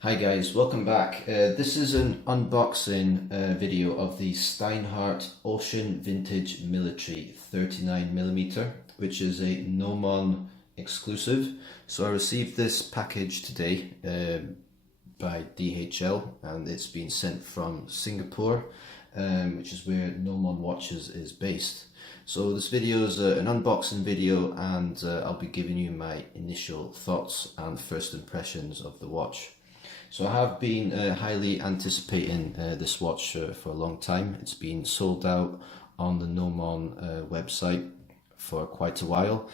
Hi guys, welcome back. This is an unboxing video of the Steinhart Ocean Vintage Military 39mm, which is a Nomon exclusive. So I received this package today by DHL, and it's been sent from Singapore, which is where Nomon Watches is based. So this video is an unboxing video, and I'll be giving you my initial thoughts and first impressions of the watch. So I have been highly anticipating this watch for a long time. It's been sold out on the Nomon website for quite a while.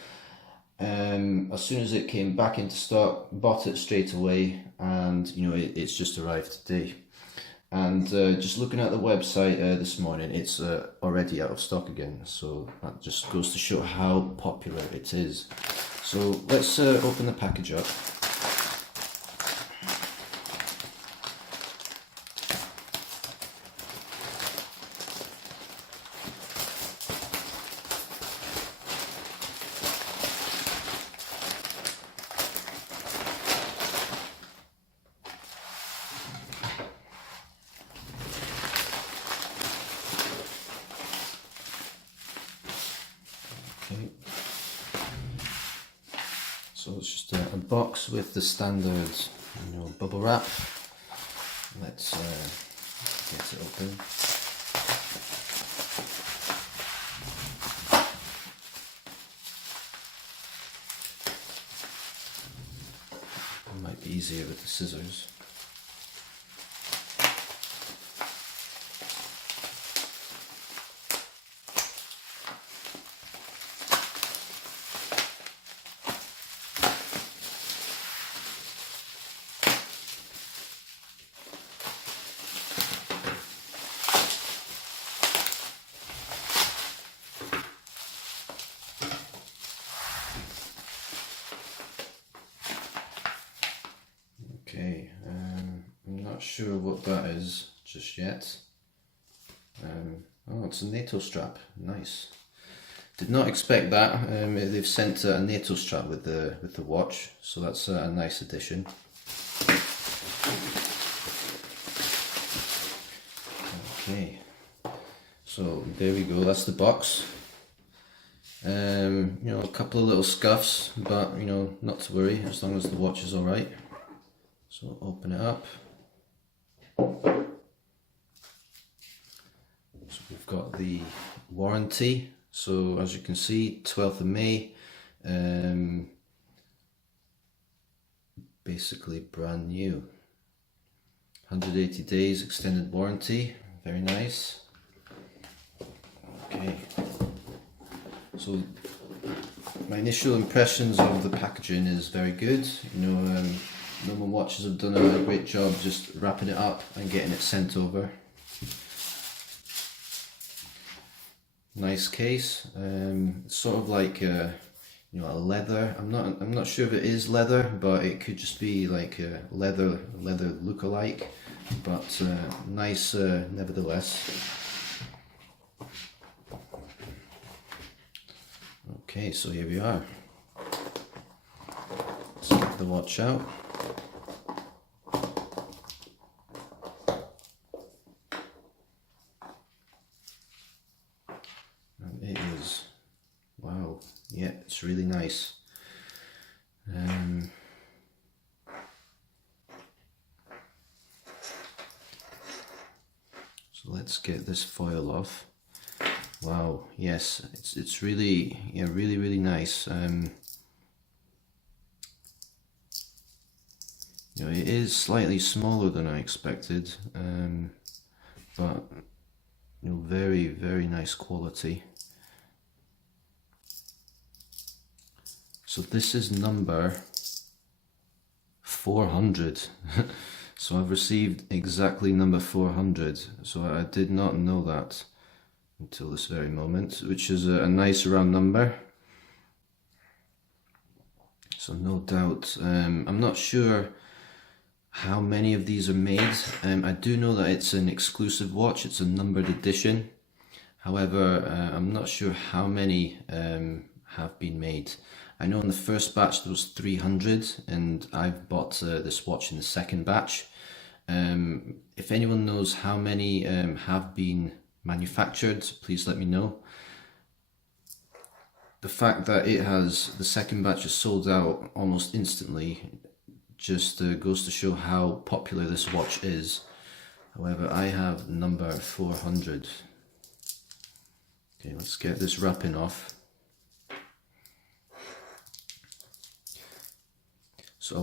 As soon as it came back into stock, bought it straight away, and it's just arrived today. And just looking at the website this morning, it's already out of stock again. So that just goes to show how popular it is. So let's open the package up. Okay. So it's just a box with the standard, bubble wrap. Let's get it open. It might be easier with the scissors. Okay, I'm not sure what that is just yet. Oh, it's a NATO strap. Nice. Did not expect that. They've sent a NATO strap with the watch, so that's a nice addition. Okay, so there we go. That's the box. A couple of little scuffs, but not to worry as long as the watch is all right. So open it up. So we've got the warranty. So as you can see, 12th of May, basically brand new. 180 days extended warranty, very nice. Okay, so my initial impressions of the packaging is very good. Nomon Watches have done a great job just wrapping it up and getting it sent over. Nice case. It's sort of like a leather. I'm not sure if it is leather, but it could just be like a leather look-alike. But nice nevertheless. Okay, so here we are. Let's get the watch out. It is, wow, yeah, it's really nice. So let's get this foil off. Wow, yes, it's really, really nice. It is slightly smaller than I expected, but very nice quality. So this is number 400. So I've received exactly number 400. So I did not know that until this very moment, which is a nice round number. So no doubt, I'm not sure how many of these are made. I do know that it's an exclusive watch, it's a numbered edition. However, I'm not sure how many have been made. I know in the first batch there was 300, and I've bought this watch in the second batch. If anyone knows how many have been manufactured, please let me know. The fact that the second batch is sold out almost instantly just goes to show how popular this watch is. However, I have number 400. Okay, let's get this wrapping off. So I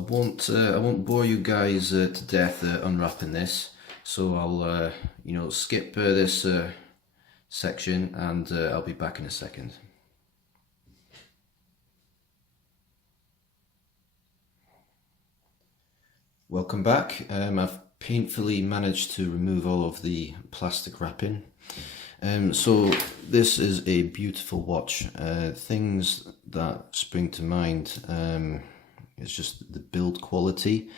won't bore you guys to death unwrapping this. So I'll skip this section, and I'll be back in a second. Welcome back. I've painfully managed to remove all of the plastic wrapping. So this is a beautiful watch. Things that spring to mind is just the build quality.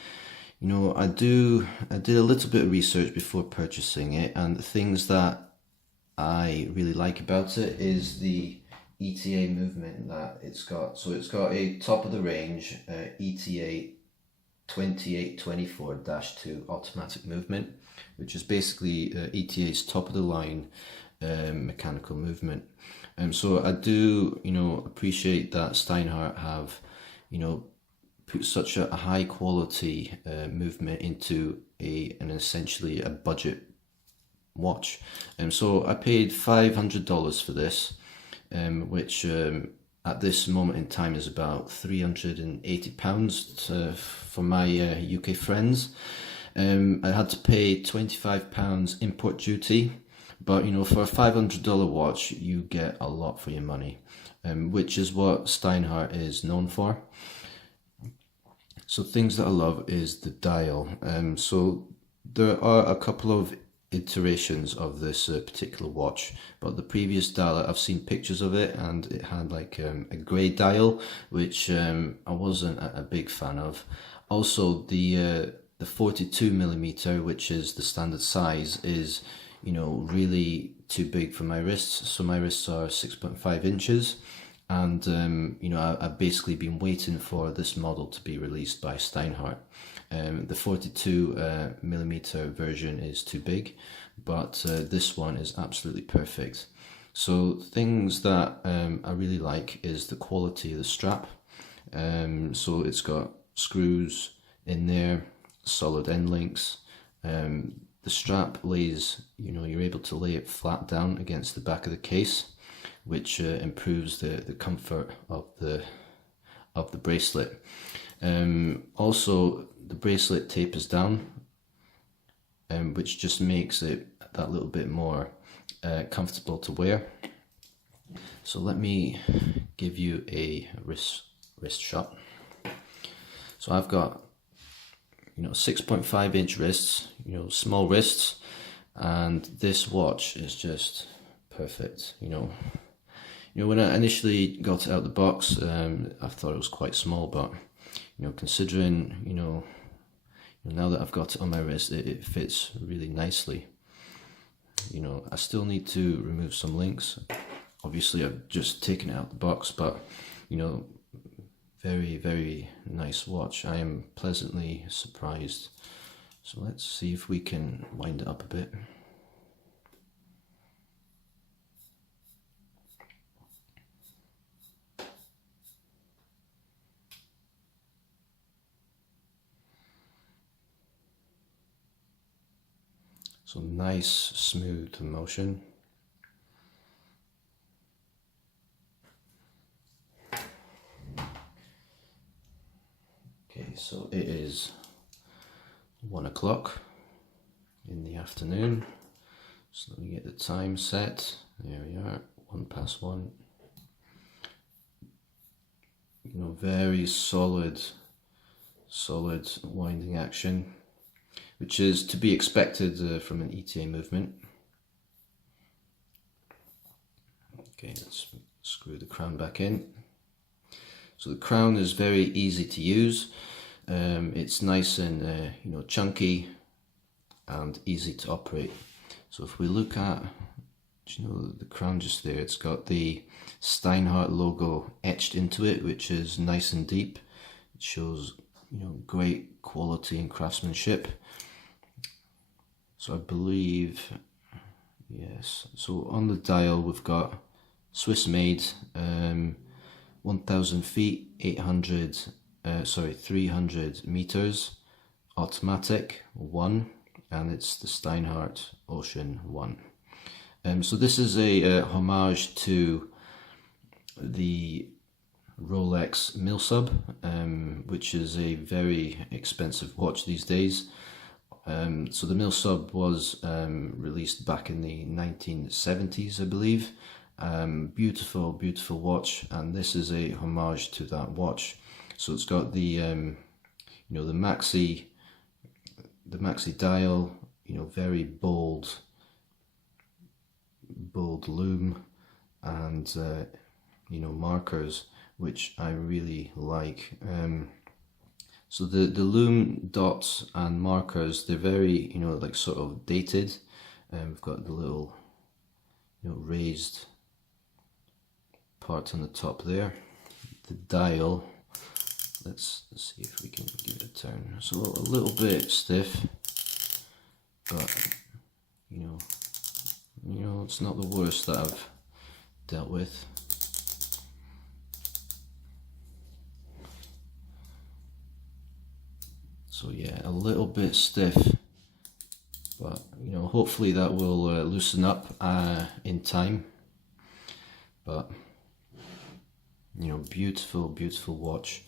You know, I did a little bit of research before purchasing it, and the things that I really like about it is the ETA movement that it's got. So it's got a top of the range ETA 2824-2 automatic movement, which is basically ETA's top of the line mechanical movement. So I do, appreciate that Steinhart have, put such a high quality movement into an essentially a budget watch. So I paid $500 for this, which at this moment in time is about £380 for my UK friends. I had to pay £25 import duty, but for a $500 watch you get a lot for your money, which is what Steinhart is known for. So things that I love is the dial. So there are a couple of iterations of this particular watch, but the previous dial, I've seen pictures of it, and it had like a grey dial, which I wasn't a big fan of. Also the 42mm, which is the standard size, is really too big for my wrists. So my wrists are 6.5 inches, and I've basically been waiting for this model to be released by Steinhart. The 42mm version is too big, but this one is absolutely perfect. So things that I really like is the quality of the strap. So it's got screws in there, solid end links. The strap lays, you're able to lay it flat down against the back of the case, which improves the comfort of the bracelet. Also, the bracelet tapers down, which just makes it that little bit more comfortable to wear. So let me give you a wrist shot. So I've got 6.5 inch wrists, small wrists, and this watch is just perfect. When I initially got it out of the box, I thought it was quite small, but considering now that I've got it on my wrist, it fits really nicely. I still need to remove some links. Obviously I've just taken it out of the box, but very, very nice watch. I am pleasantly surprised. So let's see if we can wind it up a bit. So nice, smooth motion. Okay, so it is 1 o'clock in the afternoon. So let me get the time set. There we are, 1:01. Very solid winding action, which is to be expected from an ETA movement. Okay, let's screw the crown back in. So the crown is very easy to use. It's nice and chunky and easy to operate. So if we look at Do you know the crown just there? It's got the Steinhart logo etched into it, which is nice and deep. It shows, you know, great quality and craftsmanship. So I believe, yes. So on the dial we've got Swiss made, 1,000 feet, 300 meters, automatic 1, and it's the Steinhart Ocean 1. So this is a homage to the Rolex Milsub, which is a very expensive watch these days. So the Milsub was released back in the 1970s, I believe. Beautiful, beautiful watch, and this is a homage to that watch. So it's got the you know, the maxi dial, you know, very bold loom, and you know, markers, which I really like. So the loom dots and markers, they're very, you know, like sort of dated. We've got the little, you know, raised part on the top there. The dial, let's see if we can give it a turn. So a little bit stiff, but you know, it's not the worst that I've dealt with. So yeah, a little bit stiff, but you know, hopefully that will loosen up in time. But you know, beautiful, beautiful watch.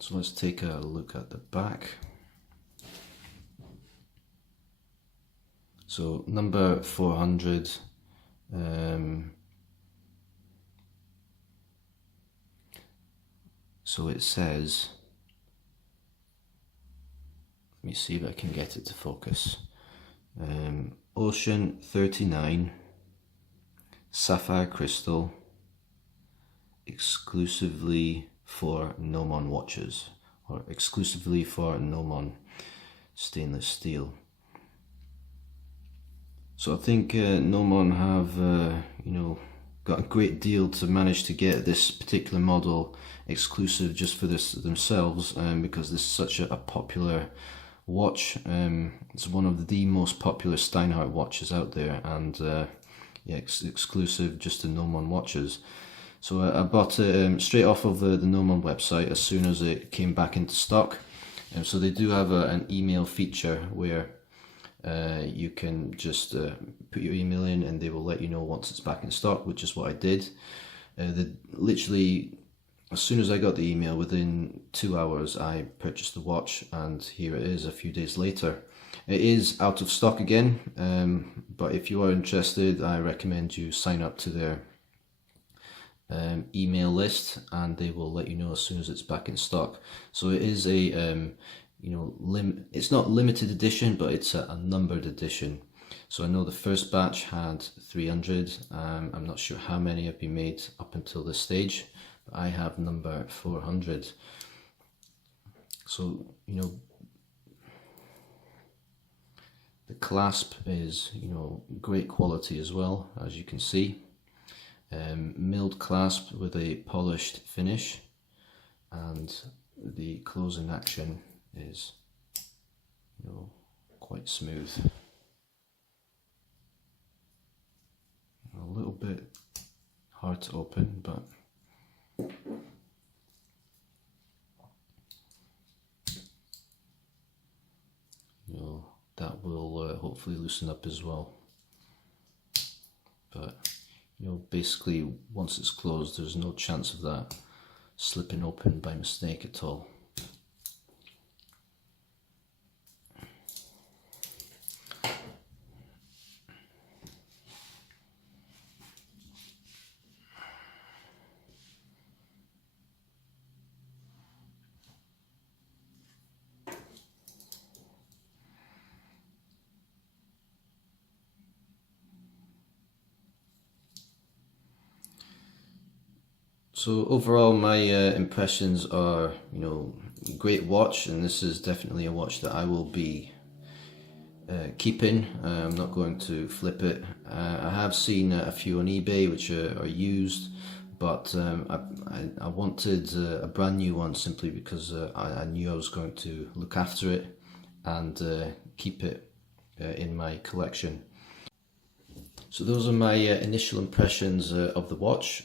So let's take a look at the back. So number 400, so it says, let me see if I can get it to focus. Ocean 39, sapphire crystal, exclusively for Nomon watches, or exclusively for Nomon stainless steel. So I think Nomon have you know, got a great deal to manage to get this particular model exclusive just for this themselves, because this is such a popular watch. It's one of the most popular Steinhart watches out there, and yeah, exclusive just to Nomon watches. So I bought it straight off of the Nomon website as soon as it came back into stock. So they do have an email feature where you can just put your email in and they will let you know once it's back in stock, which is what I did. Literally, as soon as I got the email, within 2 hours I purchased the watch, and here it is a few days later. It is out of stock again, but if you are interested, I recommend you sign up to their email list, and they will let you know as soon as it's back in stock. So it is a you know, it's not limited edition, but it's a numbered edition. So I know the first batch had 300. I'm not sure how many have been made up until this stage, but I have number 400. So, you know, the clasp is, you know, great quality as well, as you can see. Milled clasp with a polished finish, and the closing action is, you know, quite smooth. A little bit hard to open, but you know, that will hopefully loosen up as well. But you know, basically once it's closed, there's no chance of that slipping open by mistake at all. So overall, my impressions are, you know, great watch, and this is definitely a watch that I will be keeping. I'm not going to flip it. I have seen a few on eBay which are used, but I wanted a brand new one simply because I knew I was going to look after it and keep it in my collection. So those are my initial impressions of the watch.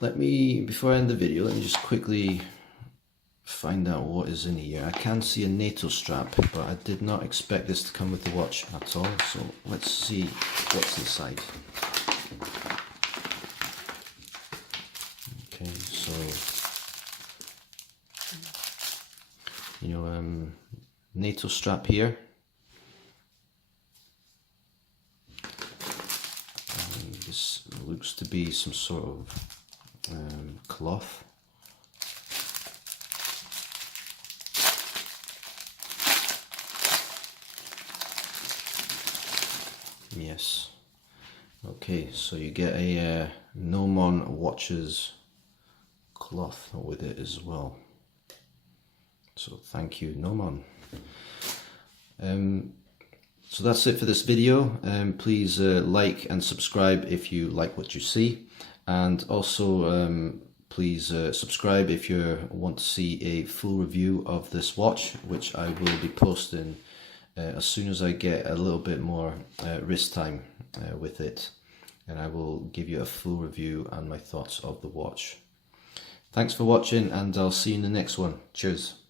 Before I end the video, let me just quickly find out what is in here. I can see a NATO strap, but I did not expect this to come with the watch at all. So let's see what's inside. Okay, so NATO strap here. This looks to be some sort of cloth. Yes. Okay, so you get a Nomon watches cloth with it as well. So thank you, Nomon. So that's it for this video. Please like and subscribe if you like what you see, and also please subscribe if you want to see a full review of this watch, which I will be posting as soon as I get a little bit more wrist time with it, and I will give you a full review and my thoughts of the watch. Thanks for watching, and I'll see you in the next one. Cheers.